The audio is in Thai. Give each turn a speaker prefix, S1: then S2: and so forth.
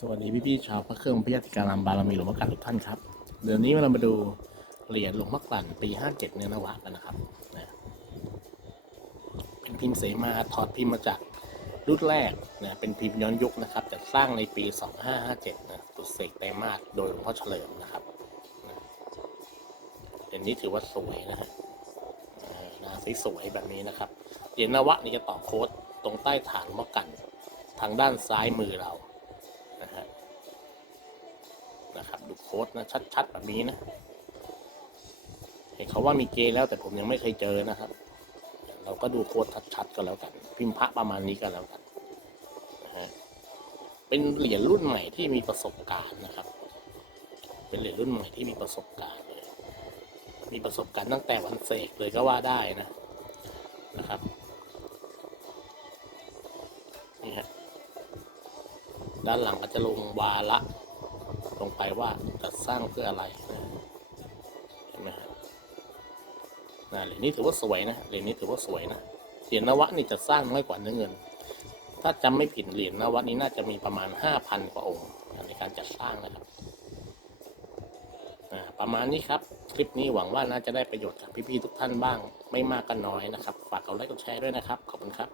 S1: สวัสดีพี่ๆชาวพระเครื่องพยาธิการามบารมีหลวงพ่อกันทุกท่านครับเดี๋ยวนี้เรามาดูเหรียญหลวงพ่อกลั่นปี57เนื้อนวะกันนะครับนะเป็นพิมพ์เสมาถอดพิมพ์มาจากรุ่นแรกนะเป็นพิมพ์ย้อนยุคนะครับจัดสร้างในปี2557นะตุเสกไตรมาสโดยหลวงพ่อเฉลิมนะครับนะเหรียญนี้ถือว่าสวยนะฮะอ่าหน้าสวยๆแบบนี้นะครับเหรียญนวะนี่จะต่อโค้ดตรงใต้ฐานหลวงพ่อกันทางด้านซ้ายมือเรา โค้ดนะชัดๆแบบนี้นะเห็นเขาว่ามีเกย์แล้วแต่ผมยังไม่เคยเจอนะครับ เราก็ดูโค้ดชัดๆก็แล้วกัน พิมพ์พระประมาณนี้ก็แล้วกันนะฮะเป็นเหรียญรุ่นใหม่ที่มีประสบการณ์นะครับ เป็นเหรียญรุ่นใหม่ที่มีประสบการณ์เลย มีประสบการณ์ตั้งแต่วันเสกเลยก็ว่าได้นะนะครับนี่ฮะด้านหลังก็จะลงวาระ งไปว่าจะสร้างเพื่ออะไรนะเห็นไหมครับนะเหรียญนี้ถือว่าสวยนะเหรียญนี้ถือว่าสวยนะเหรียญนวะนี่จะสร้างน้อยกว่าเนื้อเงิน ถ้าจำไม่ผิดเหรียญนวะนี้น่าจะมีประมาณห้าพันกว่าองค์ในการจัดสร้างนะครับประมาณนี้ครับ คลิปนี้หวังว่าน่าจะได้ประโยชน์จากพี่ๆทุกท่านบ้าง ไม่มากก็น้อยนะครับ ฝากกดไลค์กดแชร์ด้วยนะครับ ขอบคุณครับ